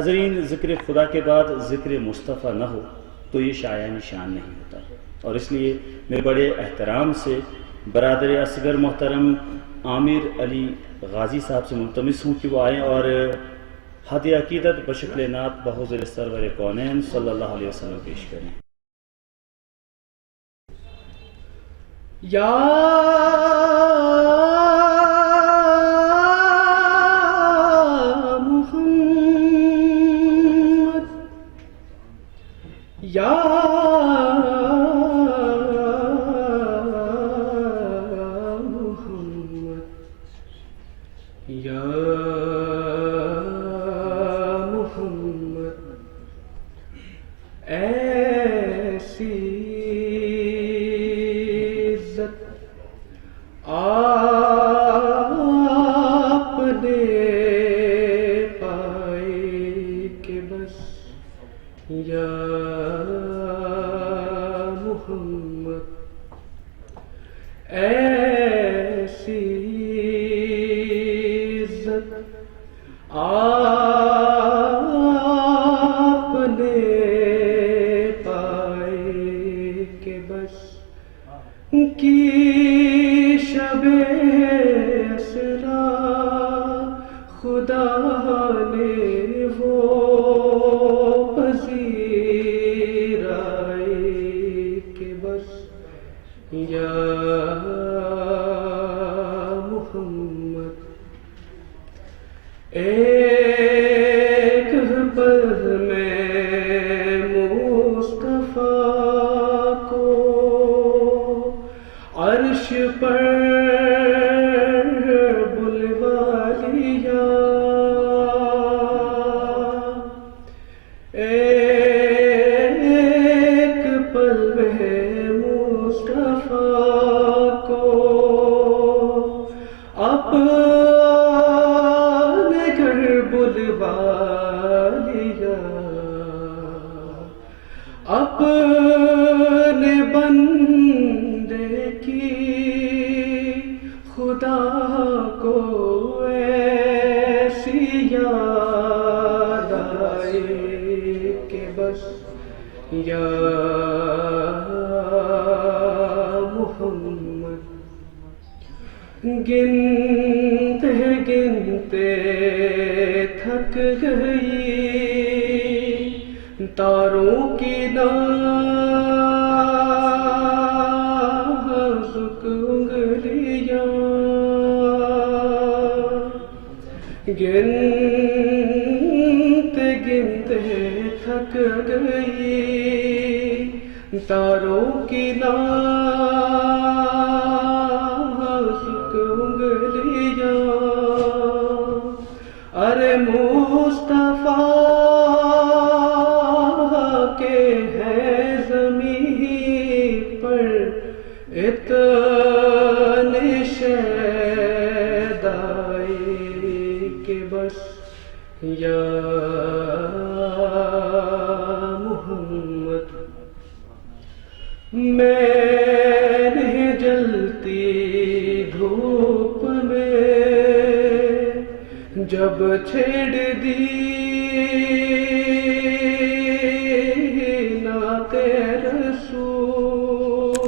ناظرین، ذکر خدا کے بعد ذکر مصطفیٰ نہ ہو تو یہ شایان شان نہیں ہوتا، اور اس لیے میں بڑے احترام سے برادر اصغر محترم عامر علی غازی صاحب سے ملتمس ہوں کہ وہ آئیں اور ہدیہ عقیدت بشکل نعت بحضور سرور کونین صلی اللہ علیہ وسلم پیش کریں۔ یا محمد یا محمد یا محمد، ایسی آپ نے پائی کہ بس یا محمد، ایسی عزت آپ نے پائی کہ بس کی شب اسرا خدا نے وہ پذیرائی کہ بس یا محمد، ایک پل میں مصطفیٰ کو عرش پر بلوا لیا، ایک پل میں مصطفیٰ کو اپنے گھر بلوا لیا، اپنے بندے کی خدا کو ایسی یاد آئی کہ بس یا محمد، گنتے گنتے تھک گئی تاروں کی نازک انگلیاں، گنتے گنتے تھک گئی تاروں کی نازک انگلیاں، ارے مصطفیٰ کے ہیں زمین پر اتنے شیدائی کہ بس یا محمد، میں نے جلتی دھوپ میں جب چھیڑ دی نعت رسول،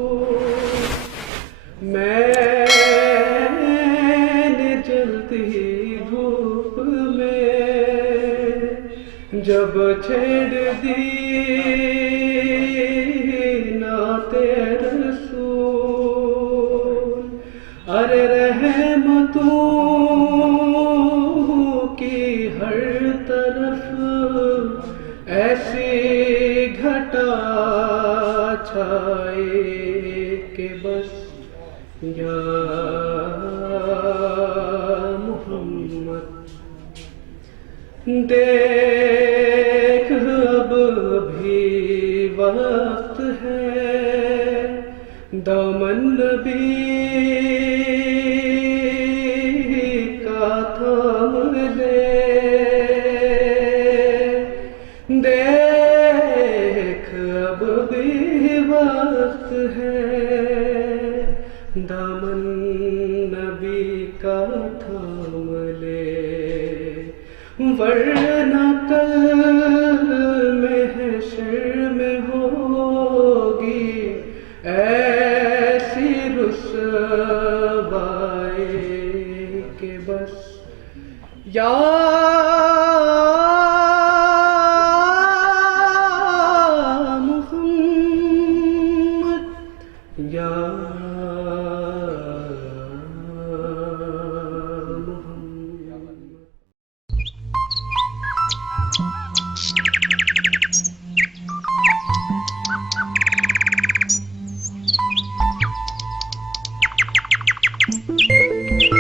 میں نے جلتی دھوپ میں جب چھیڑ دی نعت رسول، ارے رحمتوں کی ہر طرف ایسی گھٹا چھائے کہ بس یا محمد، دیکھ اب بھی وقت ہے دامن نبی کا تھام لے، دیکھ اب بھی وقت ہے دامن نبی کا تھام لے، ورنہ کل یا